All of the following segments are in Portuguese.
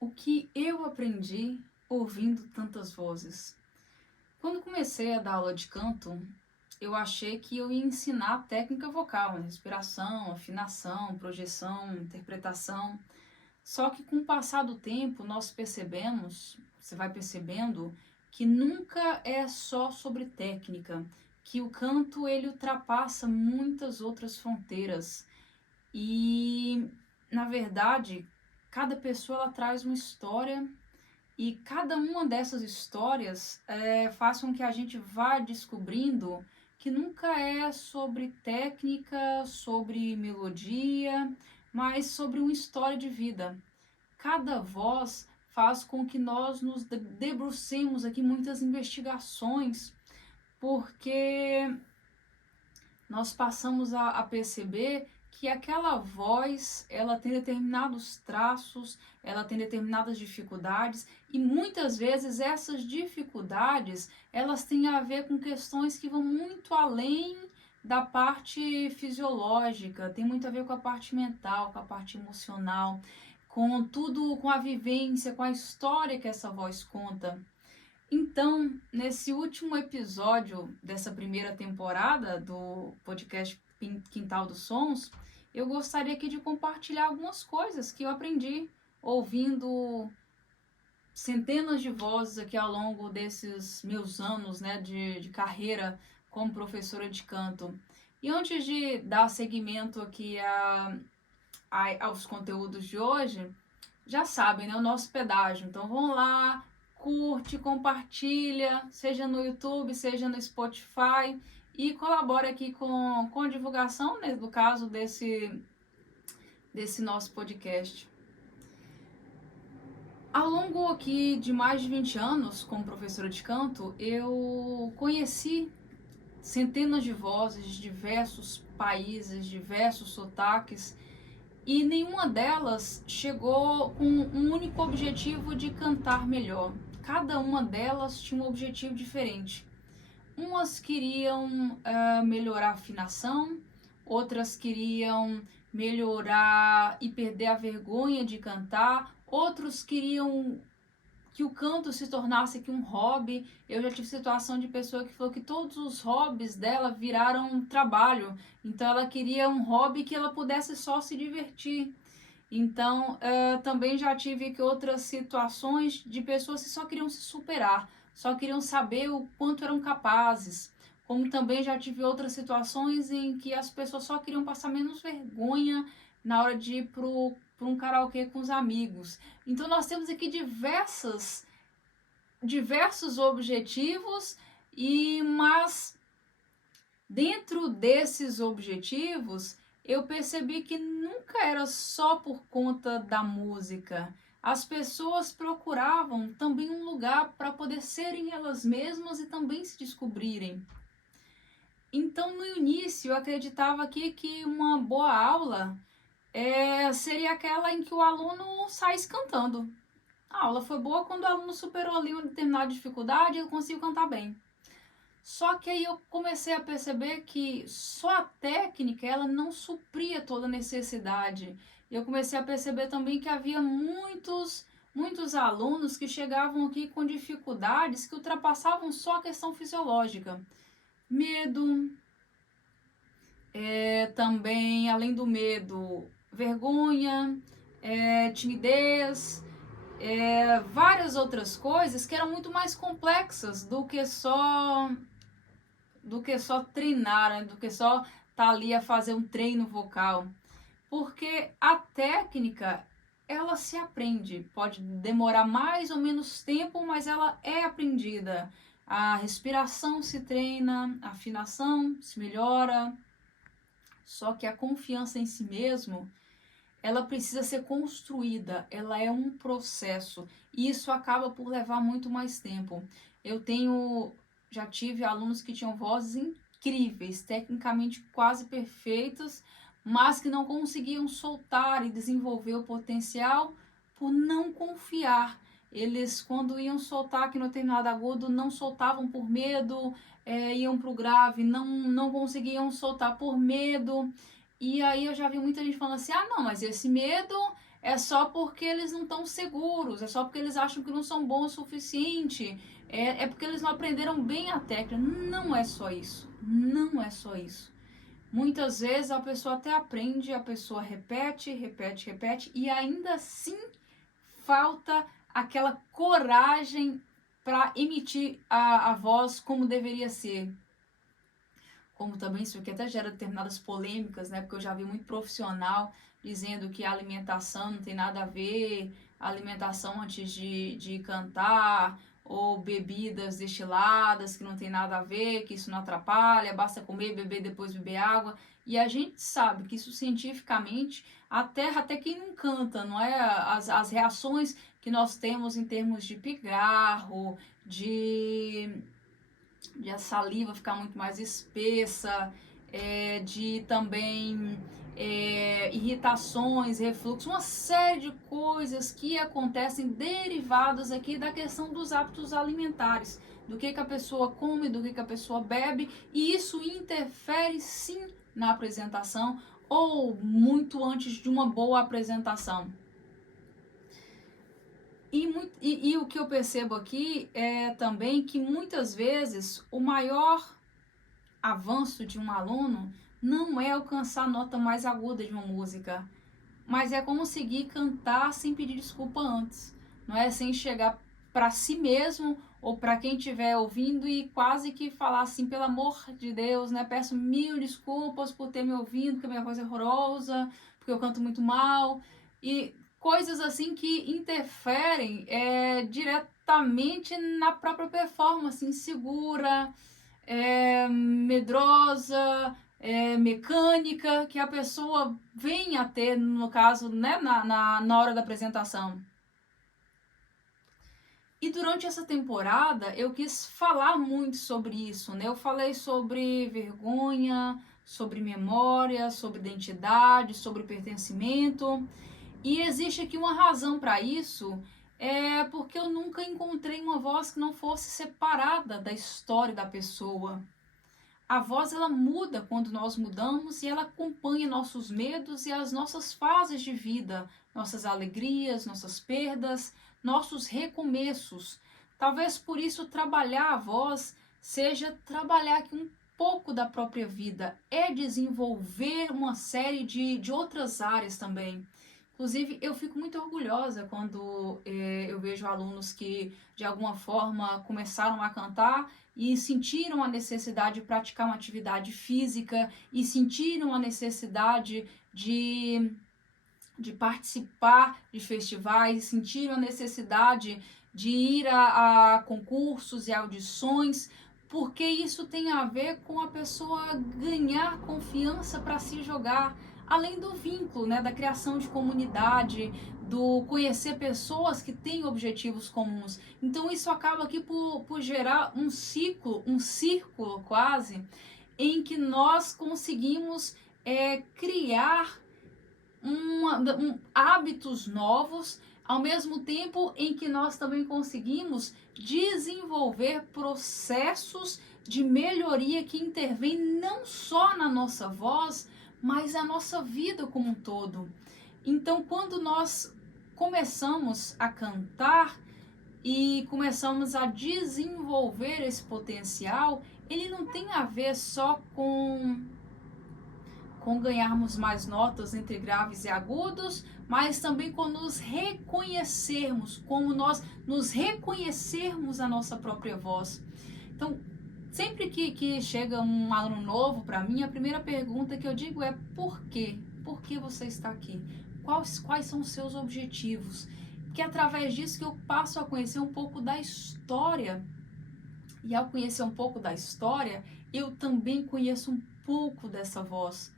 O que eu aprendi ouvindo tantas vozes? Quando comecei a dar aula de canto, eu achei que eu ia ensinar a técnica vocal, né? Respiração, afinação, projeção, interpretação. Só que com o passar do tempo, nós percebemos, você vai percebendo, que nunca é só sobre técnica, que o canto ele ultrapassa muitas outras fronteiras. E, na verdade, cada pessoa ela traz uma história e cada uma dessas histórias faz com que a gente vá descobrindo que nunca é sobre técnica, sobre melodia, mas sobre uma história de vida. Cada voz faz com que nós nos debrucemos aqui muitas investigações, porque nós passamos a perceber que aquela voz, ela tem determinados traços, ela tem determinadas dificuldades e muitas vezes essas dificuldades, elas têm a ver com questões que vão muito além da parte fisiológica, tem muito a ver com a parte mental, com a parte emocional, com tudo, com a vivência, com a história que essa voz conta. Então, nesse último episódio dessa primeira temporada do podcast Quintal dos Sons, eu gostaria aqui de compartilhar algumas coisas que eu aprendi ouvindo centenas de vozes aqui ao longo desses meus anos, né, de carreira como professora de canto. E antes de dar seguimento aqui aos conteúdos de hoje, já sabem, né, o nosso pedágio. Então, vão lá, curte, compartilha, seja no YouTube, seja no Spotify, e colabora aqui com a divulgação, né, do caso desse nosso podcast. Ao longo aqui de mais de 20 anos como professora de canto, eu conheci centenas de vozes de diversos países, diversos sotaques, e nenhuma delas chegou com um único objetivo de cantar melhor. Cada uma delas tinha um objetivo diferente. Umas queriam melhorar a afinação, outras queriam melhorar e perder a vergonha de cantar, outros queriam que o canto se tornasse aqui um hobby. Eu já tive situação de pessoa que falou que todos os hobbies dela viraram um trabalho. Então ela queria um hobby que ela pudesse só se divertir. Então também já tive que outras situações de pessoas que só queriam se superar, só queriam saber o quanto eram capazes. Como também já tive outras situações em que as pessoas só queriam passar menos vergonha na hora de ir para um karaokê com os amigos. Então nós temos aqui diversos objetivos, mas dentro desses objetivos eu percebi que nunca era só por conta da música. As pessoas procuravam também um lugar para poder serem elas mesmas e também se descobrirem. Então, no início, eu acreditava aqui que uma boa aula seria aquela em que o aluno saísse cantando. A aula foi boa quando o aluno superou ali uma determinada dificuldade e conseguiu cantar bem. Só que aí eu comecei a perceber que só a técnica ela não supria toda a necessidade. Eu comecei a perceber também que havia muitos alunos que chegavam aqui com dificuldades que ultrapassavam só a questão fisiológica. Medo, também, além do medo, vergonha, timidez, várias outras coisas que eram muito mais complexas do que só treinar, né? Do que só estar ali a fazer um treino vocal. Porque a técnica, ela se aprende. Pode demorar mais ou menos tempo, mas ela é aprendida. A respiração se treina, a afinação se melhora. Só que a confiança em si mesmo, ela precisa ser construída, ela é um processo. E isso acaba por levar muito mais tempo. Já tive alunos que tinham vozes incríveis, tecnicamente quase perfeitas, mas que não conseguiam soltar e desenvolver o potencial por não confiar. Eles, quando iam soltar aqui no determinado agudo, não soltavam por medo, iam para o grave, não conseguiam soltar por medo. E aí eu já vi muita gente falando assim, não, mas esse medo é só porque eles não estão seguros, é só porque eles acham que não são bons o suficiente, é porque eles não aprenderam bem a técnica. Não é só isso, não é só isso. Muitas vezes a pessoa até aprende, a pessoa repete, e ainda assim falta aquela coragem para emitir a voz como deveria ser. Como também isso aqui até gera determinadas polêmicas, né? Porque eu já vi muito profissional dizendo que a alimentação não tem nada a ver, a alimentação antes de cantar, ou bebidas destiladas que não tem nada a ver, que isso não atrapalha, basta comer, beber, depois beber água. E a gente sabe que isso cientificamente, até quem não canta, não é? As reações que nós temos em termos de pigarro, de a saliva ficar muito mais espessa, de também irritações, refluxo, uma série de coisas que acontecem derivadas aqui da questão dos hábitos alimentares, do que a pessoa come, do que a pessoa bebe, e isso interfere sim na apresentação ou muito antes de uma boa apresentação. E o que eu percebo aqui é também que muitas vezes o maior avanço de um aluno não é alcançar a nota mais aguda de uma música, mas é conseguir cantar sem pedir desculpa antes. Não é sem chegar para si mesmo ou para quem estiver ouvindo e quase que falar assim, pelo amor de Deus, né? Peço 1000 desculpas por ter me ouvido, porque a minha voz é horrorosa, porque eu canto muito mal. E coisas assim que interferem diretamente na própria performance, insegura, medrosa, mecânica, que a pessoa vem a ter, no caso, né, na hora da apresentação. E durante essa temporada eu quis falar muito sobre isso, né? Eu falei sobre vergonha, sobre memória, sobre identidade, sobre pertencimento. E existe aqui uma razão para isso, porque eu nunca encontrei uma voz que não fosse separada da história da pessoa. A voz, ela muda quando nós mudamos e ela acompanha nossos medos e as nossas fases de vida, nossas alegrias, nossas perdas, nossos recomeços. Talvez por isso trabalhar a voz seja trabalhar aqui um pouco da própria vida, desenvolver uma série de outras áreas também. Inclusive, eu fico muito orgulhosa quando eu vejo alunos que, de alguma forma, começaram a cantar e sentiram a necessidade de praticar uma atividade física e sentiram a necessidade de participar de festivais, sentiram a necessidade de ir a concursos e audições, porque isso tem a ver com a pessoa ganhar confiança para se jogar, além do vínculo, né, da criação de comunidade, do conhecer pessoas que têm objetivos comuns. Então isso acaba aqui por gerar um círculo quase, em que nós conseguimos criar hábitos novos, ao mesmo tempo em que nós também conseguimos desenvolver processos de melhoria que intervêm não só na nossa voz, mas a nossa vida como um todo. Então, quando nós começamos a cantar e começamos a desenvolver esse potencial, ele não tem a ver só com ganharmos mais notas entre graves e agudos, mas também com nos reconhecermos, como nós nos reconhecermos a nossa própria voz. Então, sempre que chega um aluno novo para mim, a primeira pergunta que eu digo é por quê? Por que você está aqui? Quais são os seus objetivos? Que é através disso que eu passo a conhecer um pouco da história. E ao conhecer um pouco da história, eu também conheço um pouco dessa voz.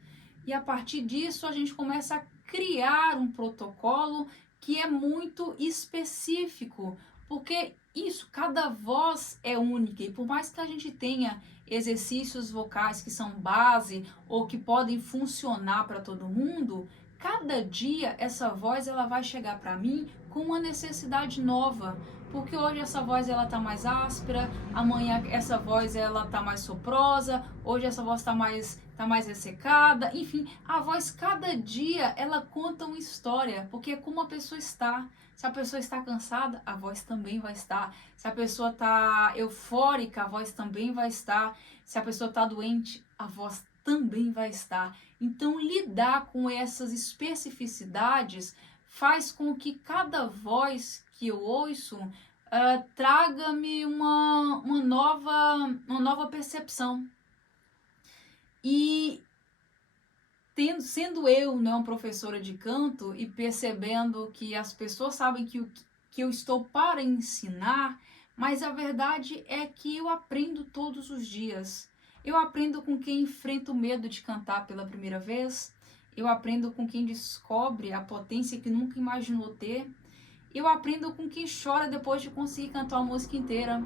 E a partir disso a gente começa a criar um protocolo que é muito específico, porque cada voz é única, e por mais que a gente tenha exercícios vocais que são base ou que podem funcionar para todo mundo, cada dia essa voz ela vai chegar para mim com uma necessidade nova, porque hoje essa voz ela tá mais áspera, amanhã essa voz ela tá mais soprosa, hoje essa voz tá mais tá mais ressecada, enfim, a voz cada dia ela conta uma história, porque é como a pessoa está. Se a pessoa está cansada, a voz também vai estar. Se a pessoa está eufórica, a voz também vai estar. Se a pessoa está doente, a voz também vai estar. Então, lidar com essas especificidades faz com que cada voz que eu ouço traga-me uma nova percepção. E sendo eu, né, uma professora de canto e percebendo que as pessoas sabem que eu estou para ensinar, mas a verdade é que eu aprendo todos os dias. Eu aprendo com quem enfrenta o medo de cantar pela primeira vez, eu aprendo com quem descobre a potência que nunca imaginou ter, eu aprendo com quem chora depois de conseguir cantar a música inteira,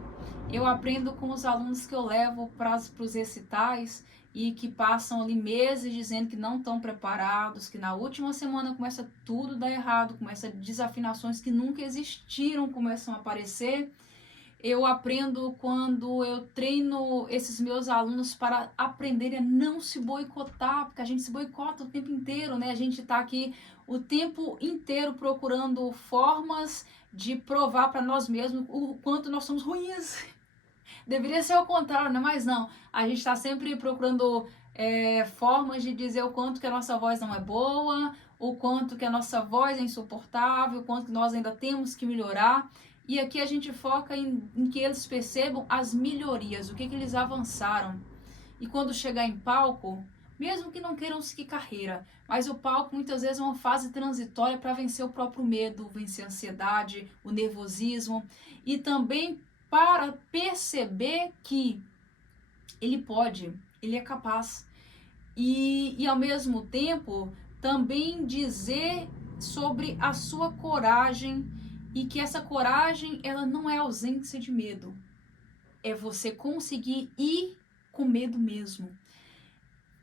eu aprendo com os alunos que eu levo para os recitais e que passam ali meses dizendo que não estão preparados, que na última semana começa tudo a dar errado, começa desafinações que nunca existiram, começam a aparecer. Eu aprendo quando eu treino esses meus alunos para aprenderem a não se boicotar, porque a gente se boicota o tempo inteiro, né? A gente está aqui o tempo inteiro procurando formas de provar para nós mesmos o quanto nós somos ruins. Deveria ser o contrário, né? Mas não. A gente está sempre procurando formas de dizer o quanto que a nossa voz não é boa, o quanto que a nossa voz é insuportável, o quanto que nós ainda temos que melhorar. E aqui a gente foca em que eles percebam as melhorias, o que eles avançaram. E quando chegar em palco, mesmo que não queiram seguir carreira, mas o palco muitas vezes é uma fase transitória para vencer o próprio medo, vencer a ansiedade, o nervosismo e também para perceber que ele pode, ele é capaz. E ao mesmo tempo também dizer sobre a sua coragem e que essa coragem ela não é ausência de medo, é você conseguir ir com medo mesmo.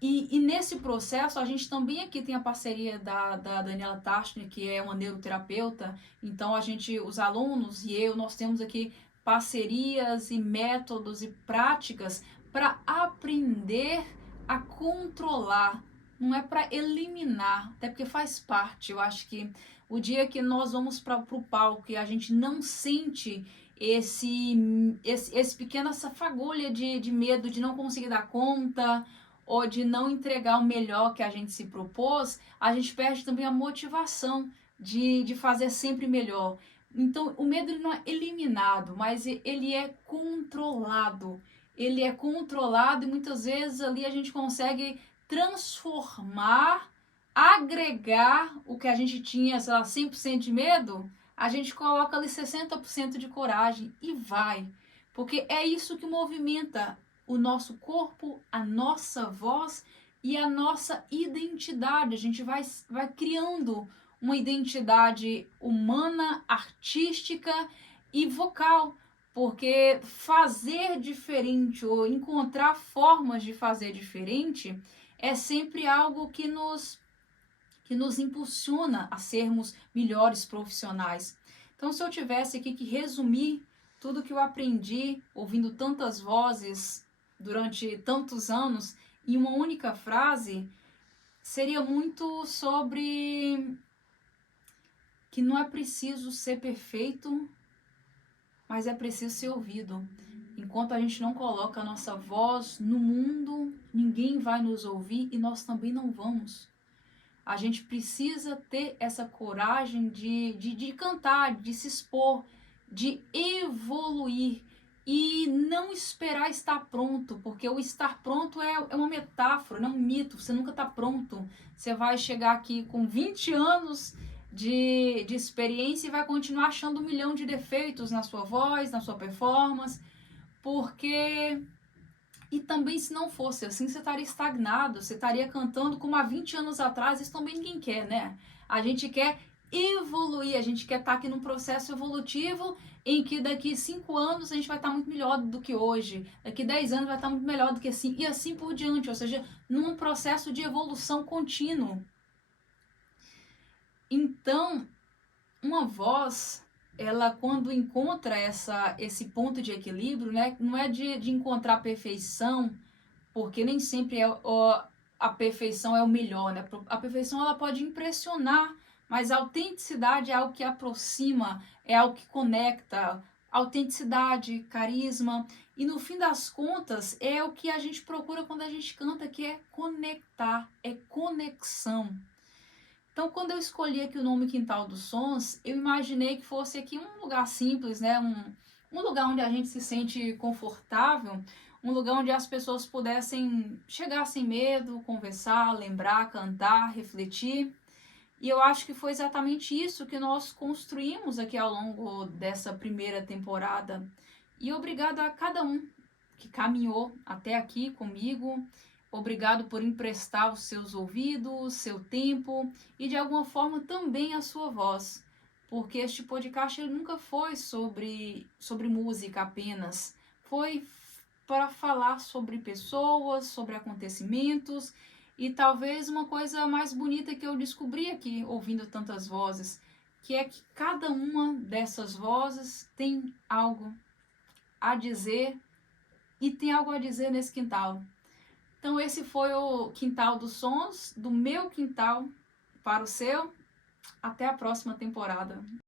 E nesse processo, a gente também aqui tem a parceria da Daniela Tachner, que é uma neuroterapeuta. Então, os alunos e eu, nós temos aqui parcerias e métodos e práticas para aprender a controlar. Não é para eliminar, até porque faz parte. Eu acho que o dia que nós vamos para o palco e a gente não sente esse pequena essa fagulha de medo de não conseguir dar conta ou de não entregar o melhor que a gente se propôs, a gente perde também a motivação de fazer sempre melhor. Então, o medo ele não é eliminado, mas ele é controlado. Ele é controlado e muitas vezes ali a gente consegue transformar, agregar o que a gente tinha, sei lá, 100% de medo, a gente coloca ali 60% de coragem e vai. Porque é isso que movimenta o nosso corpo, a nossa voz e a nossa identidade. A gente vai criando uma identidade humana, artística e vocal, porque fazer diferente ou encontrar formas de fazer diferente é sempre algo que nos impulsiona a sermos melhores profissionais. Então, se eu tivesse aqui que resumir tudo que eu aprendi ouvindo tantas vozes durante tantos anos em uma única frase, seria muito sobre que não é preciso ser perfeito, mas é preciso ser ouvido. Enquanto a gente não coloca a nossa voz no mundo, ninguém vai nos ouvir e nós também não vamos. A gente precisa ter essa coragem de cantar, de se expor, de evoluir e não esperar estar pronto, porque o estar pronto é uma metáfora, não é um mito. Você nunca está pronto. Você vai chegar aqui com 20 anos de experiência e vai continuar achando 1 milhão de defeitos na sua voz, na sua performance, porque... E também, se não fosse assim, você estaria estagnado, você estaria cantando como há 20 anos atrás. Isso também ninguém quer, né? A gente quer evoluir, a gente quer estar aqui num processo evolutivo em que daqui 5 anos a gente vai estar muito melhor do que hoje, daqui 10 anos vai estar muito melhor do que assim, e assim por diante, ou seja, num processo de evolução contínuo. Então, uma voz, ela quando encontra esse ponto de equilíbrio, né, não é de encontrar perfeição, porque nem sempre a perfeição é o melhor, né? A perfeição ela pode impressionar, mas a autenticidade é algo que aproxima, é algo que conecta. Autenticidade, carisma, e no fim das contas é o que a gente procura quando a gente canta, que é conectar, é conexão. Então, quando eu escolhi aqui o nome Quintal dos Sons, eu imaginei que fosse aqui um lugar simples, né? Um lugar onde a gente se sente confortável, um lugar onde as pessoas pudessem chegar sem medo, conversar, lembrar, cantar, refletir. E eu acho que foi exatamente isso que nós construímos aqui ao longo dessa primeira temporada. E obrigado a cada um que caminhou até aqui comigo. Obrigado por emprestar os seus ouvidos, seu tempo e de alguma forma também a sua voz. Porque este podcast ele nunca foi sobre música apenas. Foi para falar sobre pessoas, sobre acontecimentos e talvez uma coisa mais bonita que eu descobri aqui ouvindo tantas vozes, que é que cada uma dessas vozes tem algo a dizer e tem algo a dizer nesse quintal. Então esse foi o Quintal dos Sons, do meu quintal para o seu. Até a próxima temporada.